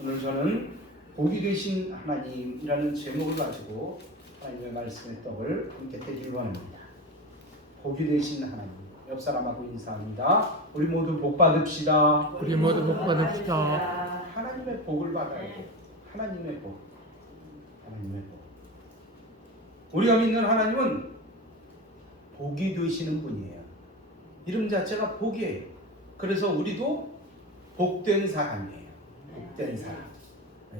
오늘 저는 복이 되신 하나님이라는 제목을 가지고 하나님의 말씀의 떡을 함께 드리려고 합니다. 복이 되신 하나님, 옆 사람하고 인사합니다. 우리 모두 복 받읍시다. 우리 모두 복 받읍시다. 하나님의 복을 받아야 돼. 하나님의 복. 하나님의 복. 우리가 믿는 하나님은 복이 되시는 분이에요. 이름 자체가 복이에요. 그래서 우리도 복된 사람이에요. 복된 사람.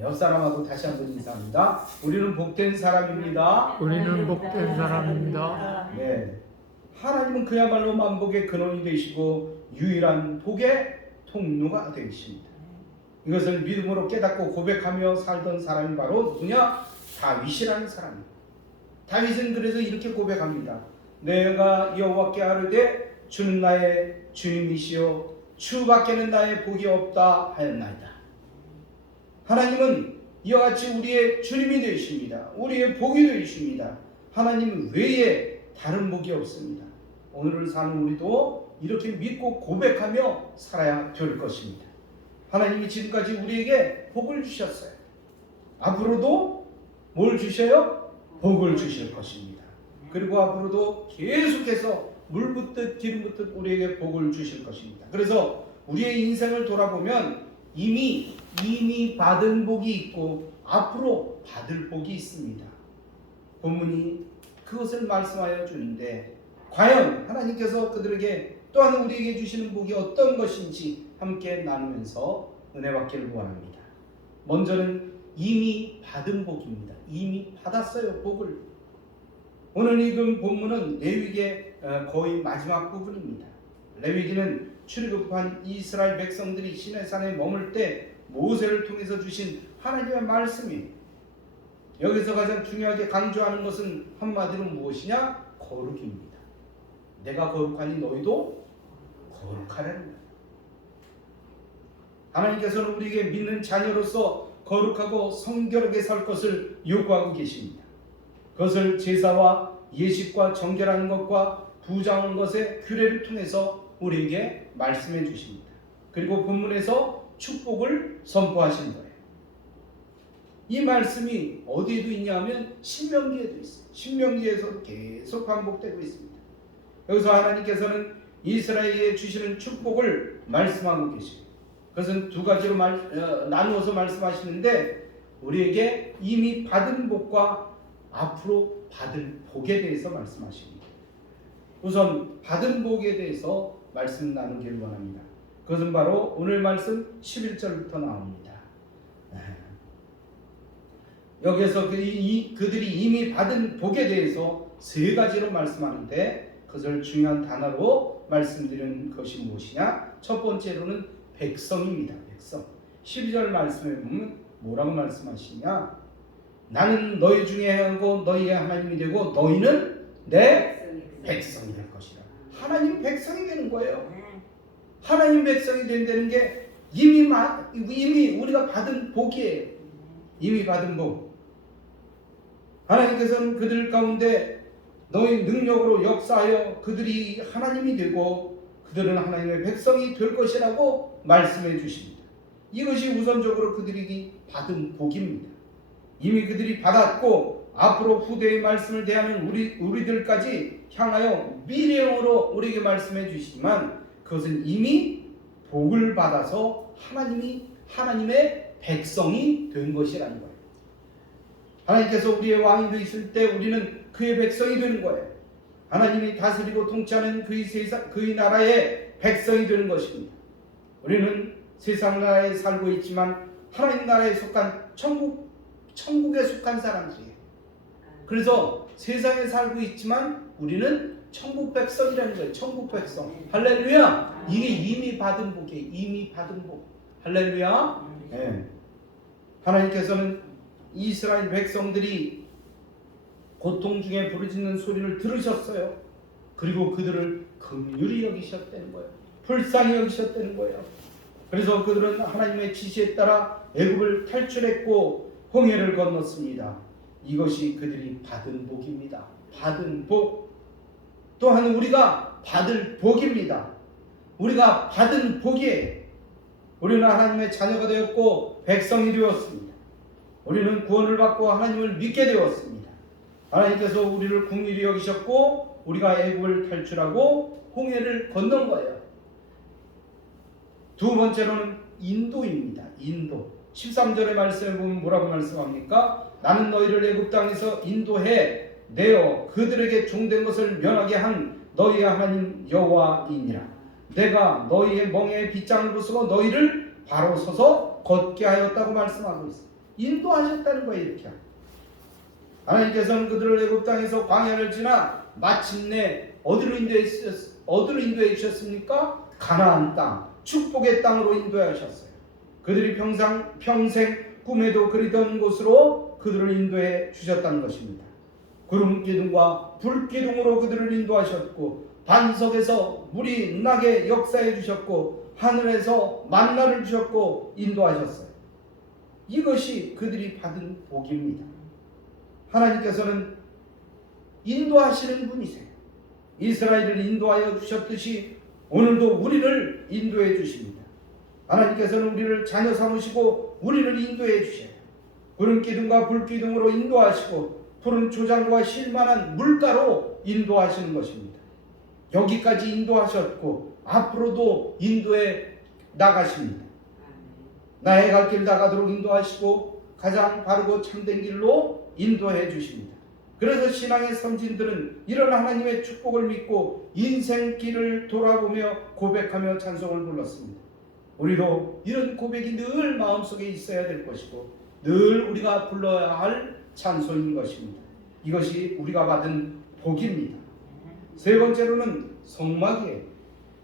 옆 사람하고 다시 한번 인사합니다. 우리는 복된 사람입니다. 우리는 복된 사람입니다. 네. 하나님은 그야말로 만복의 근원이 되시고 유일한 복의 통로가 되십니다. 이것을 믿음으로 깨닫고 고백하며 살던 사람이 바로 누구냐? 다윗이라는 사람입니다. 다윗은 그래서 이렇게 고백합니다. 내가 여호와께 아뢰되 주는 나의 주님이시요 주밖에는 나의 복이 없다 하였나이다. 하나님은 이와 같이 우리의 주님이 되십니다. 우리의 복이 되십니다. 하나님 외에 다른 복이 없습니다. 오늘을 사는 우리도 이렇게 믿고 고백하며 살아야 될 것입니다. 하나님이 지금까지 우리에게 복을 주셨어요. 앞으로도 뭘 주셔요? 복을 주실 것입니다. 그리고 앞으로도 계속해서 물 붓듯 기름 붓듯 우리에게 복을 주실 것입니다. 그래서 우리의 인생을 돌아보면 이미 받은 복이 있고 앞으로 받을 복이 있습니다. 본문이 그것을 말씀하여 주는데 과연 하나님께서 그들에게 또한 우리에게 주시는 복이 어떤 것인지 함께 나누면서 은혜 받기를 원합니다. 먼저는 이미 받은 복입니다. 이미 받았어요, 복을. 오늘 읽은 본문은 레위기의 거의 마지막 부분입니다. 레위기는 출애굽한 이스라엘 백성들이 시내산에 머물 때 모세를 통해서 주신 하나님의 말씀이에요. 여기서 가장 중요하게 강조하는 것은 한마디로 무엇이냐? 거룩입니다. 내가 거룩하니 너희도 거룩하라는 거예요. 하나님께서는 우리에게 믿는 자녀로서 거룩하고 성결하게 살 것을 요구하고 계십니다. 그것을 제사와 예식과 정결하는 것과 부정한 것의 규례를 통해서 우리에게 말씀해 주십니다. 그리고 본문에서 축복을 선포하신 거예요. 이 말씀이 어디에도 있냐면 신명기에도 있어요. 신명기에서 계속 반복되고 있습니다. 여기서 하나님께서는 이스라엘에 주시는 축복을 말씀하고 계십니다. 그것은 두 가지로 나누어서 말씀하시는데 우리에게 이미 받은 복과 앞으로 받을 복에 대해서 말씀하십니다. 우선 받은 복에 대해서 말씀 나누기를 원합니다. 그것은 바로 오늘 말씀 11절부터 나옵니다. 여기에서 그들이 이미 받은 복에 대해서 세 가지로 말씀하는데 그것을 중요한 단어로 말씀드리는 것이 무엇이냐? 첫 번째로는 백성입니다. 백성. 12절 말씀에 보면 뭐라고 말씀하시냐? 나는 너희 중에 행하고 너희의 하나님이 되고 너희는 내 백성이 될 것이라. 하나님 백성이 되는 거예요. 하나님 백성이 된다는 게 이미 우리가 받은 복이에요. 이미 받은 복. 하나님께서는 그들 가운데 너희 능력으로 역사하여 그들이 하나님이 되고 그들은 하나님의 백성이 될 것이라고 말씀해 주십니다. 이것이 우선적으로 그들이 받은 복입니다. 이미 그들이 받았고 앞으로 후대의 말씀을 대하는 우리들까지 향하여 미래형으로 우리에게 말씀해 주시지만 그것은 이미 복을 받아서 하나님의 백성이 된 것이라는 거예요. 하나님께서 우리의 왕이 되실 때 우리는 그의 백성이 되는 거예요. 하나님이 다스리고 통치하는 그의 나라의 백성이 되는 것입니다. 우리는 세상 나라에 살고 있지만 하나님 나라에 속한 천국에 속한 사람들이에요. 그래서 세상에 살고 있지만 우리는 천국 백성이라는 거예요. 천국 백성. 할렐루야. 이게 이미 받은 복이에요. 이미 받은 복. 할렐루야. 네. 하나님께서는 이스라엘 백성들이 고통 중에 부르짖는 소리를 들으셨어요. 그리고 그들을 긍휼히 여기셨다는 거예요. 불쌍히 여기셨다는 거예요. 그래서 그들은 하나님의 지시에 따라 애굽을 탈출했고 홍해를 건넜습니다. 이것이 그들이 받은 복입니다. 받은 복. 또한 우리가 받을 복입니다. 우리가 받은 복이에요. 우리는 하나님의 자녀가 되었고 백성이 되었습니다. 우리는 구원을 받고 하나님을 믿게 되었습니다. 하나님께서 우리를 긍휼히 여기셨고 우리가 애굽을 탈출하고 홍해를 건넌 거예요. 두 번째로는 인도입니다. 인도. 13절의 말씀에 보면 뭐라고 말씀합니까? 나는 너희를 애굽 땅에서 인도해 내어 그들에게 종된 것을 면하게 한 너희의 하나님 여호와이니라. 내가 너희의 멍에에 빗장을 부수고 너희를 바로 서서 걷게 하였다고 말씀하고 있어요. 인도하셨다는 거예요. 이렇게 하나님께서는 그들을 애굽 땅에서 광야를 지나 마침내 어디로 인도해 주셨습니까? 가나안 땅, 축복의 땅으로 인도하셨어요. 그들이 평생 꿈에도 그리던 곳으로 그들을 인도해 주셨다는 것입니다. 구름 기둥과 불 기둥으로 그들을 인도하셨고 반석에서 물이 나게 역사해 주셨고 하늘에서 만나를 주셨고 인도하셨어요. 이것이 그들이 받은 복입니다. 하나님께서는 인도하시는 분이세요. 이스라엘을 인도하여 주셨듯이 오늘도 우리를 인도해 주십니다. 하나님께서는 우리를 자녀 삼으시고 우리를 인도해 주셔요. 구름 기둥과 불 기둥으로 인도하시고 푸른 초장과 쉴만한 물가로 인도하시는 것입니다. 여기까지 인도하셨고 앞으로도 인도해 나가십니다. 나의 갈 길 나가도록 인도하시고 가장 바르고 참된 길로 인도해 주십니다. 그래서 신앙의 선진들은 이런 하나님의 축복을 믿고 인생길을 돌아보며 고백하며 찬송을 불렀습니다. 우리도 이런 고백이 늘 마음속에 있어야 될 것이고 늘 우리가 불러야 할 찬송인 것입니다. 이것이 우리가 받은 복입니다. 세 번째로는 성막이에요.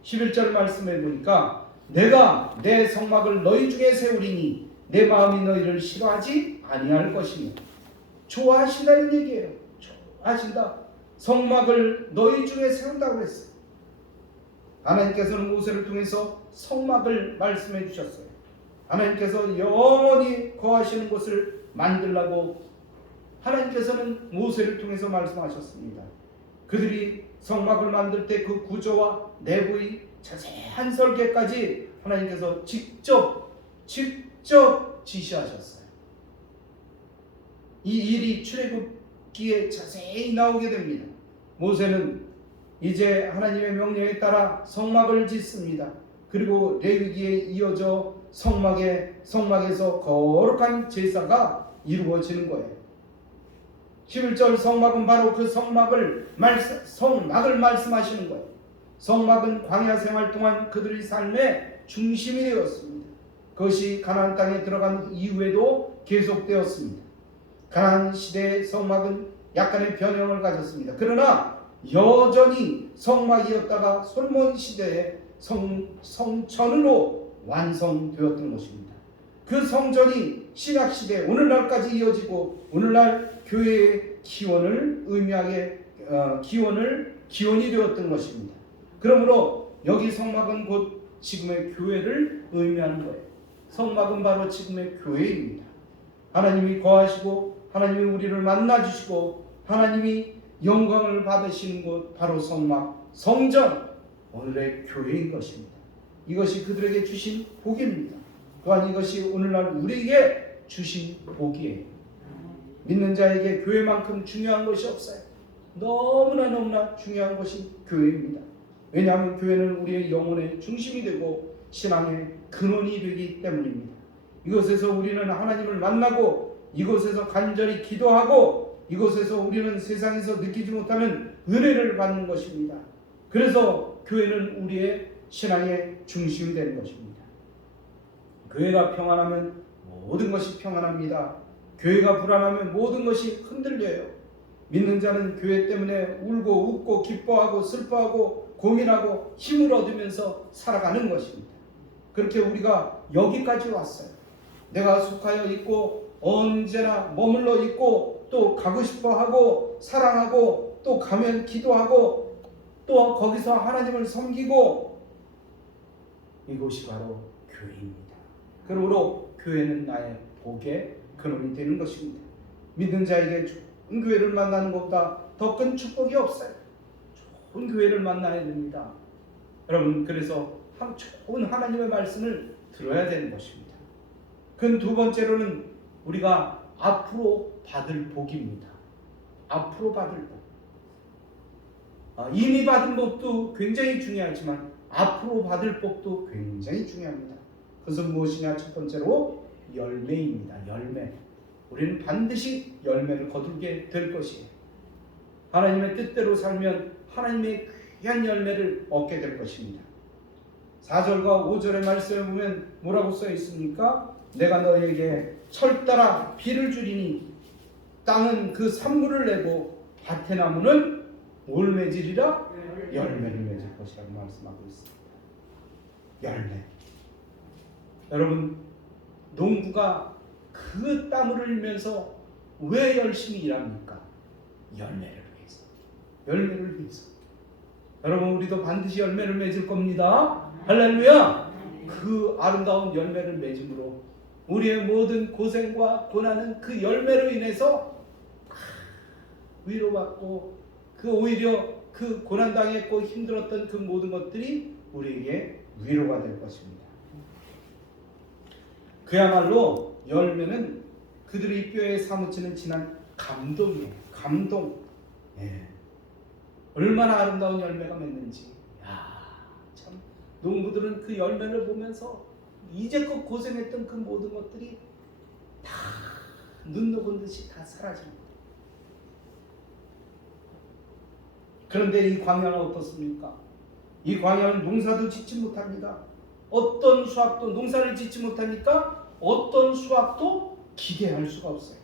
11절 말씀해 보니까 내가 내 성막을 너희 중에 세우리니 내 마음이 너희를 싫어하지 아니할 것이며. 좋아하신다는 얘기예요. 좋아하신다. 성막을 너희 중에 세운다고 했어요. 하나님께서는 모세를 통해서 성막을 말씀해 주셨어요. 하나님께서 영원히 거하시는 곳을 만들라고 하나님께서는 모세를 통해서 말씀하셨습니다. 그들이 성막을 만들 때 그 구조와 내부의 자세한 설계까지 하나님께서 직접 지시하셨어요. 이 일이 출애굽기에 자세히 나오게 됩니다. 모세는 이제 하나님의 명령에 따라 성막을 짓습니다. 그리고 레위기에 이어져 성막에서 거룩한 제사가 이루어지는 거예요. 11절 성막은 바로 그 성막을 말씀하시는 거예요. 성막은 광야 생활 동안 그들의 삶의 중심이 되었습니다. 그것이 가나안 땅에 들어간 이후에도 계속되었습니다. 가나안 시대의 성막은 약간의 변형을 가졌습니다. 그러나 여전히 성막이었다가 솔몬 시대에 성전으로 완성되었던 것입니다. 그 성전이 신약 시대 오늘날까지 이어지고 오늘날 교회의 기원을 의미하게 기원이 되었던 것입니다. 그러므로 여기 성막은 곧 지금의 교회를 의미하는 거예요. 성막은 바로 지금의 교회입니다. 하나님이 거하시고 하나님이 우리를 만나 주시고 하나님이 영광을 받으시는 곳 바로 성막, 성전, 오늘의 교회인 것입니다. 이것이 그들에게 주신 복입니다. 또한 이것이 오늘날 우리에게 주신 복이에요. 믿는 자에게 교회만큼 중요한 것이 없어요. 너무나 중요한 것이 교회입니다. 왜냐하면 교회는 우리의 영혼의 중심이 되고 신앙의 근원이 되기 때문입니다. 이곳에서 우리는 하나님을 만나고 이곳에서 간절히 기도하고 이곳에서 우리는 세상에서 느끼지 못하는 은혜를 받는 것입니다. 그래서 교회는 우리의 신앙의 중심이 되는 것입니다. 교회가 평안하면 모든 것이 평안합니다. 교회가 불안하면 모든 것이 흔들려요. 믿는 자는 교회 때문에 울고 웃고 기뻐하고 슬퍼하고 고민하고 힘을 얻으면서 살아가는 것입니다. 그렇게 우리가 여기까지 왔어요. 내가 속하여 있고 언제나 머물러 있고 또 가고 싶어하고 사랑하고 또 가면 기도하고 또 거기서 하나님을 섬기고 이곳이 바로 교회입니다. 그러므로 교회는 나의 복의 근원이 되는 것입니다. 믿는 자에게 좋은 교회를 만나는 것보다 더 큰 축복이 없어요. 좋은 교회를 만나야 됩니다. 여러분, 그래서 좋은 하나님의 말씀을 들어야 되는 것입니다. 그 두 번째로는 우리가 앞으로 받을 복입니다. 앞으로 받을 복. 이미 받은 복도 굉장히 중요하지만 앞으로 받을 복도 굉장히 중요합니다. 그것은 무엇이냐? 첫 번째로 열매입니다. 열매. 우리는 반드시 열매를 거두게 될 것이에요. 하나님의 뜻대로 살면 하나님의 귀한 열매를 얻게 될 것입니다. 4절과 5절의 말씀을 보면 뭐라고 써 있습니까? 내가 너에게 철따라 비를 주리니 땅은 그 산물을 내고 밭의 나무는 뭘 맺으리라? 열매를 맺을 것이라고 말씀하고 있습니다. 열매. 여러분, 농부가 그 땀을 흘리면서 왜 열심히 일합니까? 열매를 위해서. 열매를 위해서. 여러분, 우리도 반드시 열매를 맺을 겁니다. 할렐루야! 그 아름다운 열매를 맺음으로 우리의 모든 고생과 고난은 그 열매로 인해서 위로받고, 그 오히려 그 고난당했고 힘들었던 그 모든 것들이 우리에게 위로가 될 것입니다. 그야말로 열매는 그들의 뼈에 사무치는 진한 감동이에요. 감동. 예. 얼마나 아름다운 열매가 맺는지. 참 농부들은 그 열매를 보면서 이제껏 고생했던 그 모든 것들이 다 눈 녹은 듯이 다 사라집니다. 그런데 이 광야는 어떻습니까? 이 광야는 농사도 짓지 못합니다. 어떤 수확도, 농사를 짓지 못하니까 어떤 수확도 기대할 수가 없어요.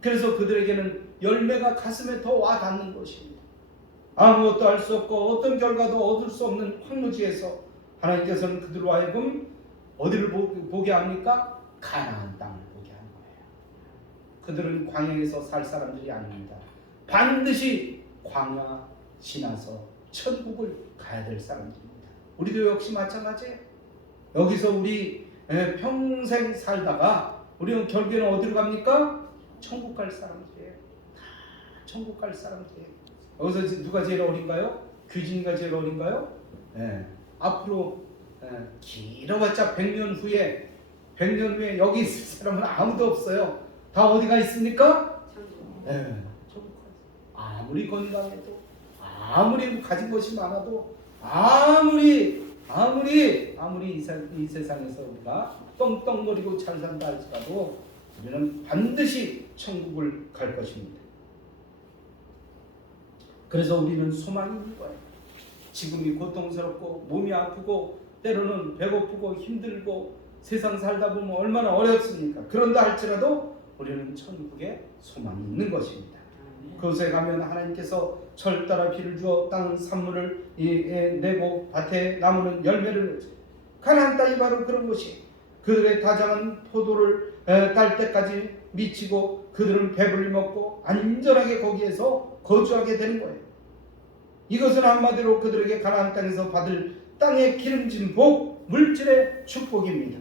그래서 그들에게는 열매가 가슴에 더 와닿는 것입니다. 아무것도 할 수 없고 어떤 결과도 얻을 수 없는 황무지에서 하나님께서는 그들로 하여금 어디를 보게 합니까? 가나안 땅을 보게 하는 거예요. 그들은 광야에서 살 사람들이 아닙니다. 반드시 광야 지나서 천국을 가야 될 사람들입니다. 우리도 역시 마찬가지예요. 여기서 우리 평생 살다가 우리는 결국에는 어디로 갑니까? 천국 갈 사람들이에요. 천국 갈 사람들이에요. 여기서 누가 제일 어린가요? 규진이가 제일 어린가요? 앞으로 길어봤자 100년 후에 여기 있을 사람은 아무도 없어요. 다 어디가 있습니까? 천국. 아무리 건강해도, 아무리 가진 것이 많아도, 아무리 이 세상에서 우리가 떵떵거리고 잘 산다 할지라도 우리는 반드시 천국을 갈 것입니다. 그래서 우리는 소망이 있는 거예요. 지금이 고통스럽고 몸이 아프고 때로는 배고프고 힘들고 세상 살다 보면 얼마나 어렵습니까? 그런다 할지라도 우리는 천국에 소망이 있는 것입니다. 그곳에 가면 하나님께서 철 따라 비를 주어 땅은 산물을 내고 밭에 나무는 열매를 맺어. 가나안 땅이 바로 그런 것이 그들의 다장한 포도를 딸 때까지 미치고 그들은 배불리 먹고 안전하게 거기에서 거주하게 되는 거예요. 이것은 한마디로 그들에게 가나안 땅에서 받을 땅의 기름진 복, 물질의 축복입니다.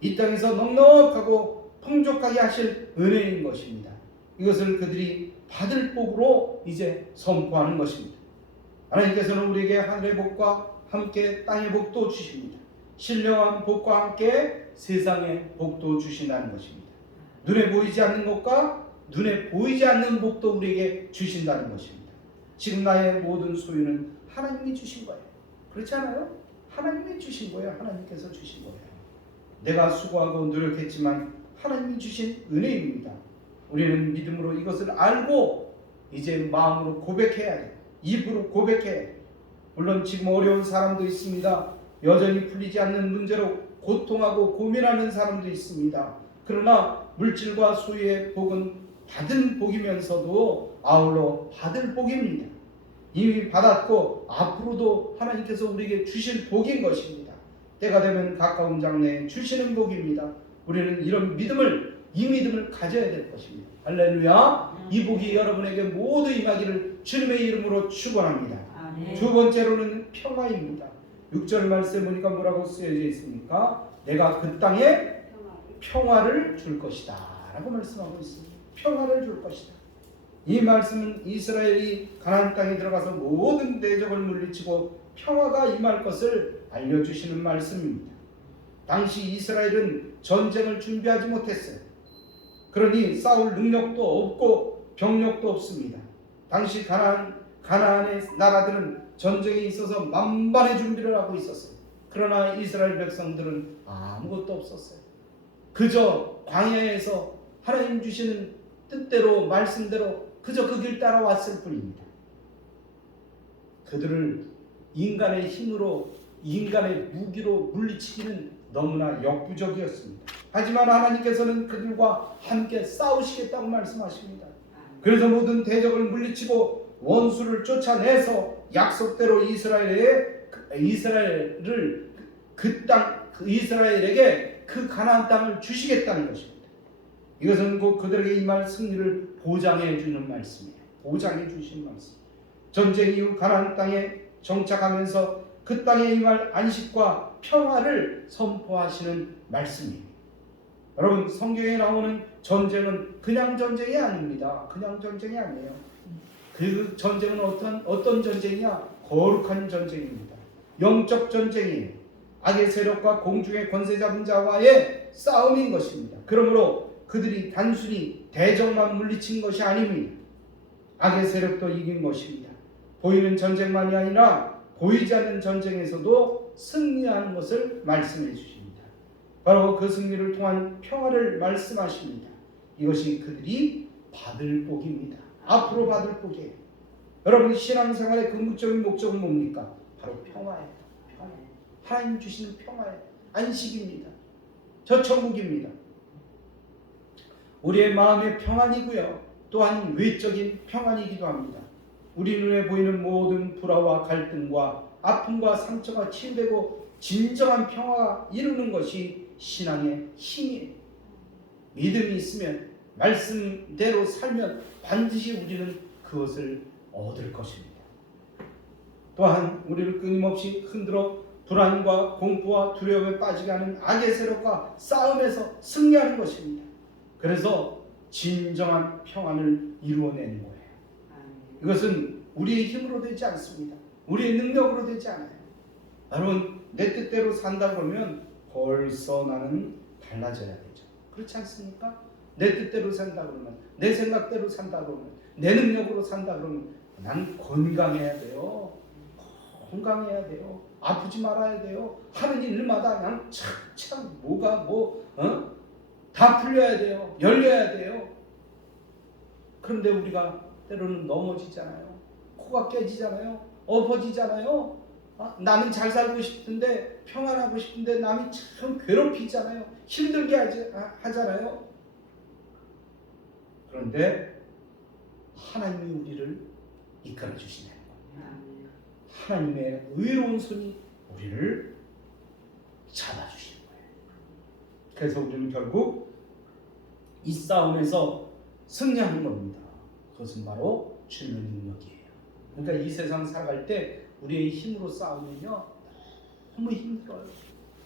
이 땅에서 넉넉하고 풍족하게 하실 은혜인 것입니다. 이것을 그들이 받을 복으로 이제 선포하는 것입니다. 하나님께서는 우리에게 하늘의 복과 함께 땅의 복도 주십니다. 신령한 복과 함께 세상의 복도 주신다는 것입니다. 눈에 보이지 않는 것과 눈에 보이지 않는 복도 우리에게 주신다는 것입니다. 지금 나의 모든 소유는 하나님이 주신 거예요. 그렇지 않아요? 하나님이 주신 거예요. 하나님께서 주신 거예요. 내가 수고하고 노력했지만 하나님이 주신 은혜입니다. 우리는 믿음으로 이것을 알고 이제 마음으로 고백해야 돼요. 입으로 고백해야 돼요. 물론 지금 어려운 사람도 있습니다. 여전히 풀리지 않는 문제로 고통하고 고민하는 사람도 있습니다. 그러나 물질과 소유의 복은 받은 복이면서도 아울러 받을 복입니다. 이미 받았고 앞으로도 하나님께서 우리에게 주실 복인 것입니다. 때가 되면 가까운 장래에 주시는 복입니다. 우리는 이런 이 믿음을 가져야 될 것입니다. 할렐루야. 이 복이 여러분에게 모두 임하기를 주님의 이름으로 축원합니다. 두 번째로는 평화입니다. 6절 말씀 보니까 뭐라고 쓰여져 있습니까? 내가 그 땅에 평화를 줄 것이다 라고 말씀하고 있습니다. 평화를 줄 것이다. 이 말씀은 이스라엘이 가나안 땅에 들어가서 모든 대적을 물리치고 평화가 임할 것을 알려주시는 말씀입니다. 당시 이스라엘은 전쟁을 준비하지 못했어요. 그러니 싸울 능력도 없고 병력도 없습니다. 당시 가나안의 나라들은 전쟁에 있어서 만반의 준비를 하고 있었어요. 그러나 이스라엘 백성들은 아무것도 없었어요. 그저 광야에서 하나님 주시는 뜻대로 말씀대로 그저 그 길 따라왔을 뿐입니다. 그들을 인간의 힘으로 인간의 무기로 물리치기는 너무나 역부족이었습니다. 하지만 하나님께서는 그들과 함께 싸우시겠다고 말씀하십니다. 그래서 모든 대적을 물리치고 원수를 쫓아내서 약속대로 이스라엘에게 그 가나안 땅을 주시겠다는 것입니다. 이것은 곧 그들에게 임할 승리를 보장해 주는 말씀이에요. 보장해 주신 말씀. 전쟁 이후 가나안 땅에 정착하면서 그 땅에 임할 안식과 평화를 선포하시는 말씀이에요. 여러분, 성경에 나오는 전쟁은 그냥 전쟁이 아닙니다. 그냥 전쟁이 아니에요. 그 전쟁은 어떤 전쟁이냐? 거룩한 전쟁입니다. 영적 전쟁이에요. 악의 세력과 공중의 권세 잡은 자와의 싸움인 것입니다. 그러므로 그들이 단순히 대적만 물리친 것이 아닙니다. 악의 세력도 이긴 것입니다. 보이는 전쟁만이 아니라 보이지 않는 전쟁에서도 승리하는 것을 말씀해 주십니다. 바로 그 승리를 통한 평화를 말씀하십니다. 이것이 그들이 받을 복입니다. 앞으로 받을 복이에요. 여러분, 신앙생활의 궁극적인 목적은 뭡니까? 바로 평화예요. 평화. 하나님 주시는 평화예요. 안식입니다. 저 천국입니다. 우리의 마음의 평안이고요. 또한 외적인 평안이기도 합니다. 우리 눈에 보이는 모든 불화와 갈등과 아픔과 상처가 치유되고 진정한 평화가 이루는 것이 신앙의 힘이에요. 믿음이 있으면 말씀대로 살면 반드시 우리는 그것을 얻을 것입니다. 또한 우리를 끊임없이 흔들어 불안과 공포와 두려움에 빠지게 하는 악의 세력과 싸움에서 승리하는 것입니다. 그래서 진정한 평안을 이루어내는 거예요. 이것은 우리의 힘으로 되지 않습니다. 우리의 능력으로 되지 않아요. 여러분, 내 뜻대로 산다 그러면 벌써 나는 달라져야 되죠. 그렇지 않습니까? 내 뜻대로 산다 그러면, 내 생각대로 산다 그러면, 내 능력으로 산다 그러면 난 건강해야 돼요. 건강해야 돼요. 아프지 말아야 돼요. 하는 일마다 그냥 착착 다 풀려야 돼요. 열려야 돼요. 그런데 우리가 때로는 넘어지잖아요. 코가 깨지잖아요. 엎어지잖아요. 나는 잘 살고 싶은데, 평안하고 싶은데 남이 참 괴롭히잖아요. 힘들게 하잖아요. 그런데 하나님이 우리를 이끌어 주시는 거예요. 하나님의 의로운 손이 우리를 잡아주시는 거예요. 그래서 우리는 결국 이 싸움에서 승리하는 겁니다. 그것은 바로 주님의 능력이에요. 그러니까 이 세상 살아갈 때 우리의 힘으로 싸우면요, 너무 힘들어요.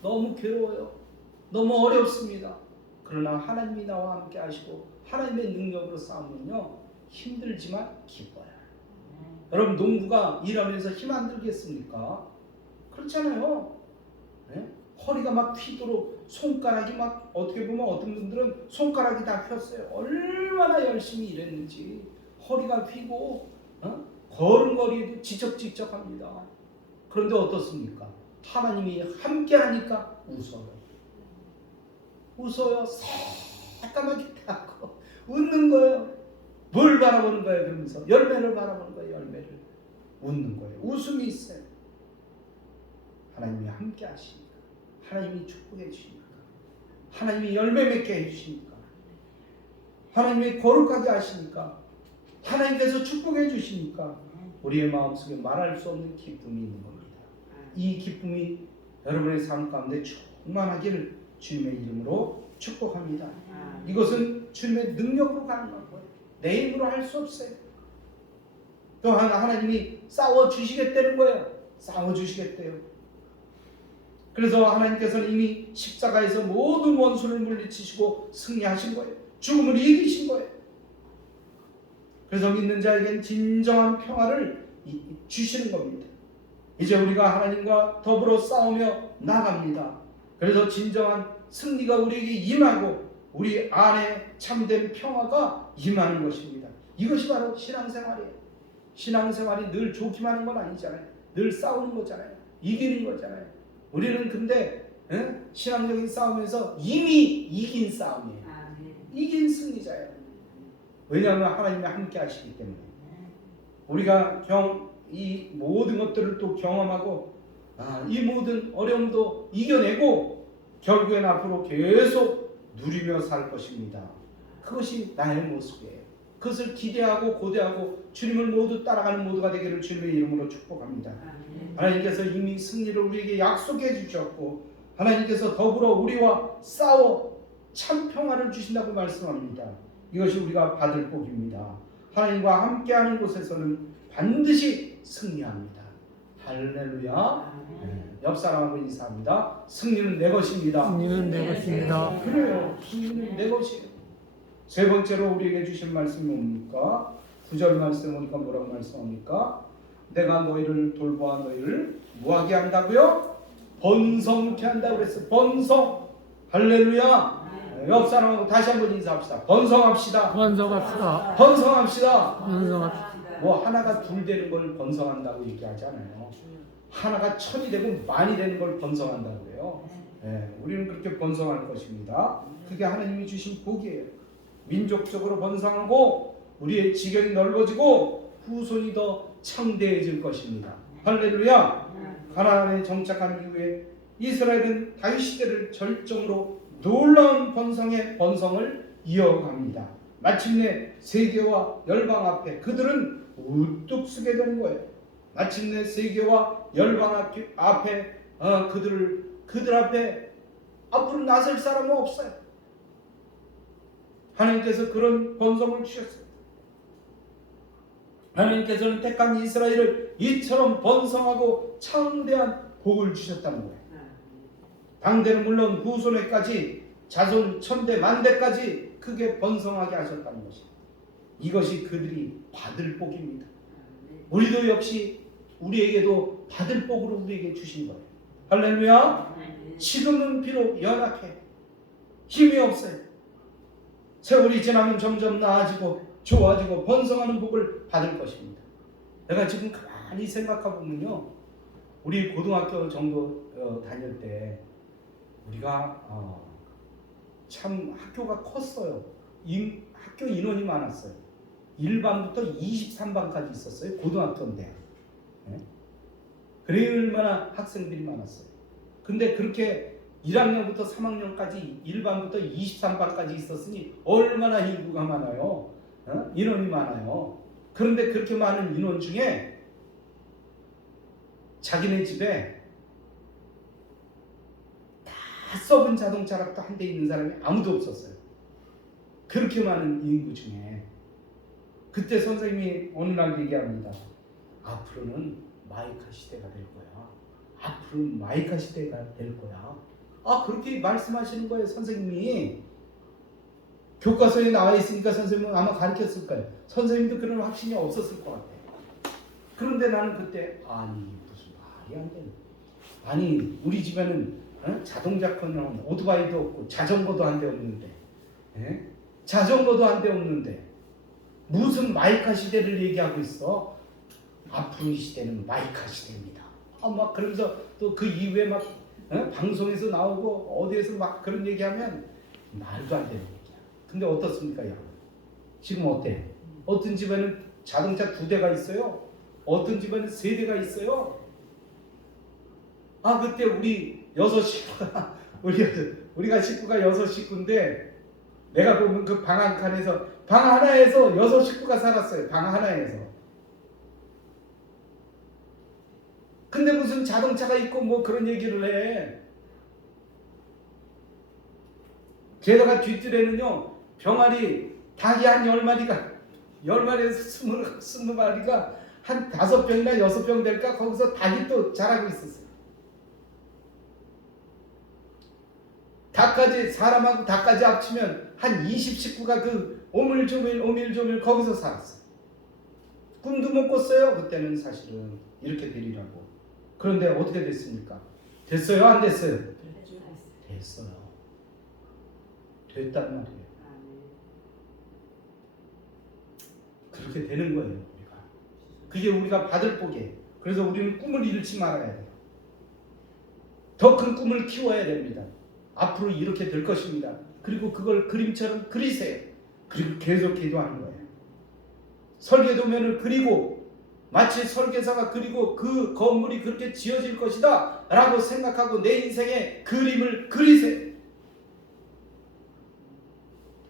너무 괴로워요. 너무 어렵습니다. 그러나 하나님이 나와 함께 하시고 하나님의 능력으로 싸우면요, 힘들지만 기뻐요. 여러분, 농부가 일하면서 힘 안 들겠습니까? 그렇잖아요. 네? 허리가 막 휘도록 손가락이 막, 어떻게 보면 어떤 분들은 손가락이 다 휘었어요. 얼마나 열심히 일했는지. 허리가 휘고 걸음걸이도 지적지적합니다. 그런데 어떻습니까? 하나님이 함께 하니까 웃어요. 웃어요. 새까맣게 하고 웃는 거예요. 뭘 바라보는 거예요? 그러면서 열매를 바라보는 거예요. 열매를. 웃는 거예요. 웃음이 있어요. 하나님이 함께 하시니까, 하나님이 축복해 주시니까, 하나님이 열매 맺게 해주시니까, 하나님이 거룩하게 하시니까, 하나님께서 축복해 주시니까 우리의 마음속에 말할 수 없는 기쁨이 있는 겁니다. 이 기쁨이 여러분의 삶 가운데 충만하기를 주님의 이름으로 축복합니다. 이것은 주님의 능력으로 가능한 거예요. 내 힘으로 할 수 없어요. 또한 하나님이 싸워주시겠다는 거예요. 싸워주시겠대요. 그래서 하나님께서는 이미 십자가에서 모든 원수를 물리치시고 승리하신 거예요. 죽음을 이기신 거예요. 그래서 믿는 자에겐 진정한 평화를 주시는 겁니다. 이제 우리가 하나님과 더불어 싸우며 나갑니다. 그래서 진정한 승리가 우리에게 임하고 우리 안에 참된 평화가 임하는 것입니다. 이것이 바로 신앙생활이에요. 신앙생활이 늘 좋기만 하는 건 아니잖아요. 늘 싸우는 거잖아요. 이기는 거잖아요. 우리는 근데 신앙적인 싸움에서 이미 이긴 싸움이에요. 이긴 승리자예요. 왜냐하면 하나님이 함께 하시기 때문에. 우리가 이 모든 것들을 또 경험하고 이 모든 어려움도 이겨내고 결국엔 앞으로 계속 누리며 살 것입니다. 그것이 나의 모습이에요. 그것을 기대하고 고대하고 주님을 모두 따라가는 모두가 되기를 주님의 이름으로 축복합니다. 하나님께서 이미 승리를 우리에게 약속해 주셨고 하나님께서 더불어 우리와 싸워 참 평화를 주신다고 말씀합니다. 이것이 우리가 받을 복입니다. 하나님과 함께하는 곳에서는 반드시 승리합니다. 할렐루야. 옆 사람하고 인사합니다. 승리는 내 것입니다. 승리는 내 것입니다. 그래요. 승리는 내 것이에요. 세 번째로 우리에게 주신 말씀이 뭡니까? 9절 말씀 보니까 뭐라고 말씀합니까? 내가 너희를 돌보아 너희를 뭐하게 한다고요? 번성케 한다고 그랬어요. 번성. 할렐루야. 옆 사람하고 다시 한번 인사합시다. 번성합시다. 번성합시다. 번성합시다. 번성합시다. 뭐 하나가 둘 되는 걸 번성한다고 얘기하잖아요. 하나가 천이 되고 만이 되는 걸 번성한다고 해요. 우리는 그렇게 번성할 것입니다. 그게 하나님이 주신 복이에요. 민족적으로 번성하고 우리의 지경이 넓어지고 후손이 더 창대해질 것입니다. 할렐루야. 가나안에 정착한 이후에 이스라엘은 다윗 시대를 절정으로 놀라운 번성을 이어갑니다. 마침내 세계와 열방 앞에 그들은 우뚝 서게 되는 거예요. 마침내 세계와 열방 앞에 그들 앞에 앞으로 나설 사람은 없어요. 하나님께서 그런 번성을 주셨어요. 하나님께서는 택한 이스라엘을 이처럼 번성하고 창대한 복을 주셨다는 거예요. 당대는 물론 후손에까지 자손 천대 만대까지 크게 번성하게 하셨다는 것입니다. 이것이 그들이 받을 복입니다. 우리도 역시 우리에게도 받을 복으로 우리에게 주신 거예요. 할렐루야. 지금은 비록 연약해 힘이 없어요. 세월이 지나면 점점 나아지고 좋아지고 번성하는 복을 받을 것입니다. 내가 지금 가만히 생각하고 보면요, 우리 고등학교 정도 다닐 때 우리가 참 학교가 컸어요. 학교 인원이 많았어요. 1반부터 23반까지 있었어요. 고등학교인데. 얼마나 학생들이 많았어요. 근데 그렇게 1학년부터 3학년까지 1반부터 23반까지 있었으니 얼마나 인구가 많아요. 인원이 많아요. 그런데 그렇게 많은 인원 중에 자기네 집에 다 썩은 자동차락도 한 대 있는 사람이 아무도 없었어요. 그렇게 많은 인구 중에. 그때 선생님이 어느 날 얘기합니다. 앞으로는 마이카 시대가 될 거야. 앞으로는 마이카 시대가 될 거야. 그렇게 말씀하시는 거예요. 선생님이. 교과서에 나와 있으니까 선생님은 아마 가르쳤을 거예요. 선생님도 그런 확신이 없었을 것 같아요. 그런데 나는 그때 무슨 말이 안 되는. 아니 우리 집에는 자동차커녕 오토바이도 없고 자전거도 한 대 없는데, 자전거도 한 대 없는데 무슨 마이카 시대를 얘기하고 있어? 앞으로 이 시대는 마이카 시대입니다. 막 그러면서 또 그 이후에 막 방송에서 나오고 어디에서 막 그런 얘기하면 말도 안 되는 얘기야. 근데 어떻습니까, 여러분? 지금 어때? 어떤 집에는 자동차 2대가 있어요. 어떤 집에는 3대가 있어요. 그때 우리 6식구가 우리가 식구가 6식구인데 내가 보면 그 방 한 칸에서 방 하나에서 6식구가 살았어요. 방 하나에서. 근데 무슨 자동차가 있고 뭐 그런 얘기를 해. 게다가 뒷뜰에는요 병아리 닭이 한 10마리에서 20마리가 한 5병이나 6병 될까 거기서 닭이 또 자라고 있었어요. 닭까지 사람하고 닭까지 합치면 한 20식구가 그 오밀조밀 거기서 살았어요. 꿈도 못 꿨어요. 그때는 사실은 이렇게 되리라고. 그런데 어떻게 됐습니까? 됐어요? 안 됐어요? 됐어요. 됐단 말이에요. 그렇게 되는 거예요. 우리가. 그게 우리가 받을 복이에요. 그래서 우리는 꿈을 잃지 말아야 돼요. 더 큰 꿈을 키워야 됩니다. 앞으로 이렇게 될 것입니다. 그리고 그걸 그림처럼 그리세요. 그리고 계속 기도하는 거예요. 설계도면을 그리고 마치 설계사가 그리고 그 건물이 그렇게 지어질 것이다 라고 생각하고 내 인생의 그림을 그리세요.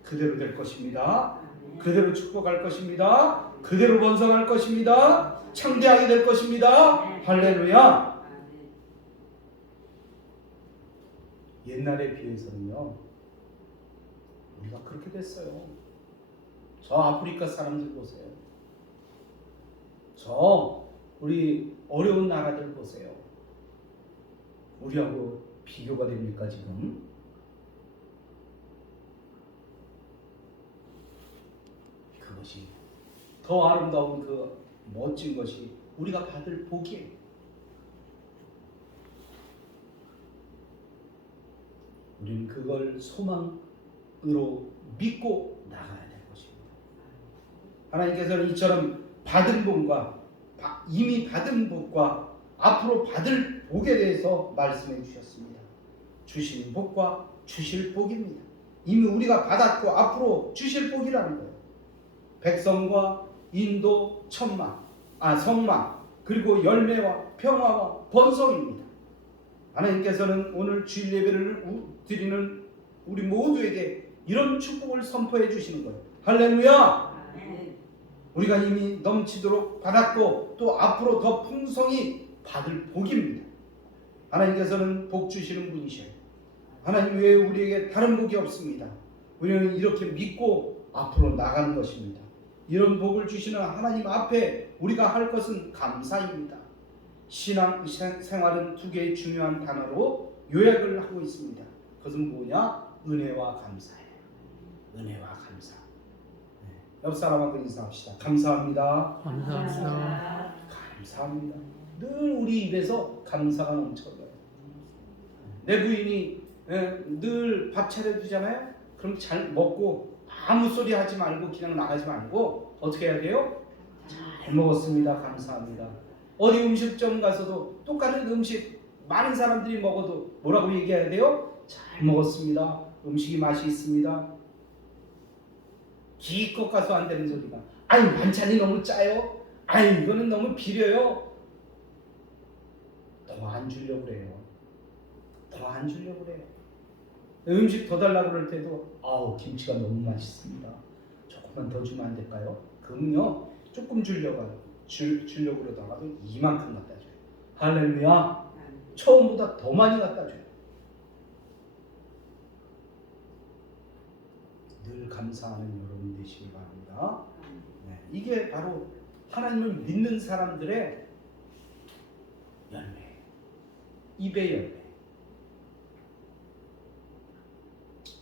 그대로 될 것입니다. 그대로 축복할 것입니다. 그대로 번성할 것입니다. 창대하게 될 것입니다. 할렐루야. 옛날에 비해서는요, 우리가 그렇게 됐어요. 저 아프리카 사람들 보세요. 저 우리 어려운 나라들 보세요. 우리하고 비교가 됩니까 지금? 그것이 더 아름다운 그 멋진 것이 우리가 받을 복이에요. 우리는 그걸 소망으로 믿고 나가야 될 것입니다. 하나님께서는 이처럼 받은 복과 이미 받은 복과 앞으로 받을 복에 대해서 말씀해 주셨습니다. 주신 복과 주실 복입니다. 이미 우리가 받았고 앞으로 주실 복이라는 거예요. 백성과 인도 성막 그리고 열매와 평화와 번성입니다. 하나님께서는 오늘 주일 예배를 드리는 우리 모두에게 이런 축복을 선포해 주시는 거예요. 할렐루야! 우리가 이미 넘치도록 받았고 또 앞으로 더 풍성히 받을 복입니다. 하나님께서는 복 주시는 분이셔요. 하나님 외에 우리에게 다른 복이 없습니다. 우리는 이렇게 믿고 앞으로 나가는 것입니다. 이런 복을 주시는 하나님 앞에 우리가 할 것은 감사입니다. 신앙 생활은 두 개의 중요한 단어로 요약을 하고 있습니다. 그것은 뭐냐? 은혜와 감사예요. 은혜와 감사. 옆 사람하고 인사합시다. 감사합니다. 감사합니다. 감사합니다. 늘 우리 입에서 감사가 넘쳐요. 내 부인이 늘 밥 차려주잖아요. 그럼 잘 먹고 아무 소리 하지 말고 그냥 나가지 말고 어떻게 해야 돼요? 잘 먹었습니다. 감사합니다. 어디 음식점 가서도 똑같은 음식 많은 사람들이 먹어도 뭐라고 얘기해야 돼요? 잘 먹었습니다. 음식이 맛이 있습니다. 기껏 가서 안 되는 소리가 아니 반찬이 너무 짜요. 아니 이거는 너무 비려요. 더 안 주려고 그래요. 더 안 주려고 그래요. 음식 더 달라고 그럴 때도 아우 김치가 너무 맛있습니다. 조금만 더 주면 안 될까요? 그럼요 조금 주려고 그러다가도 이만큼 갖다 줘요. 할렐루야. 처음보다 더 많이 갖다 줘요. 늘 감사하는 여러분 되시기 바랍니다. 네, 이게 바로 하나님을 믿는 사람들의 열매, 입의 열매.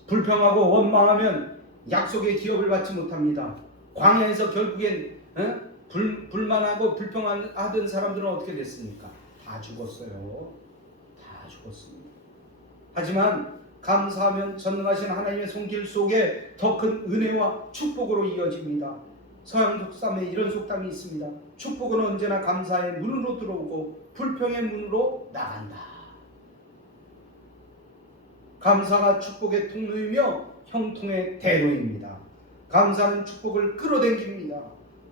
불평하고 원망하면 약속의 기업을 받지 못합니다. 광야에서 결국엔 불만하고 불평하던 사람들은 어떻게 됐습니까? 다 죽었어요. 다 죽었습니다. 하지만 감사하면 전능하신 하나님의 손길 속에 더 큰 은혜와 축복으로 이어집니다. 서양 속담에 이런 속담이 있습니다. 축복은 언제나 감사의 문으로 들어오고 불평의 문으로 나간다. 감사가 축복의 통로이며 형통의 대로입니다. 감사는 축복을 끌어당깁니다.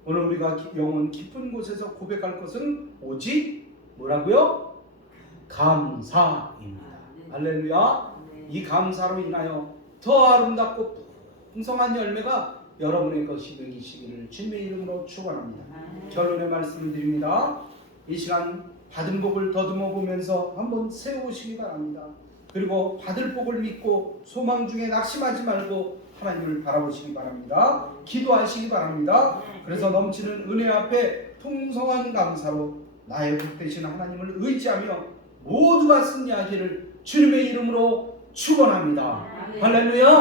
오늘 우리가 영혼 깊은 곳에서 고백할 것은 오직 뭐라고요? 감사입니다. 할렐루야. 이 감사로 인하여 더 아름답고 풍성한 열매가 여러분의 것이 되시기를 주님의 이름으로 축원합니다. 결론의 말씀을 드립니다. 이 시간 받은 복을 더듬어 보면서 한번 세우시기 바랍니다. 그리고 받을 복을 믿고 소망 중에 낙심하지 말고 하나님을 바라보시기 바랍니다. 기도하시기 바랍니다. 그래서 넘치는 은혜 앞에 풍성한 감사로 나의 복 되신 하나님을 의지하며 모두가 승리하기를 주님의 이름으로 축원합니다. 할렐루야.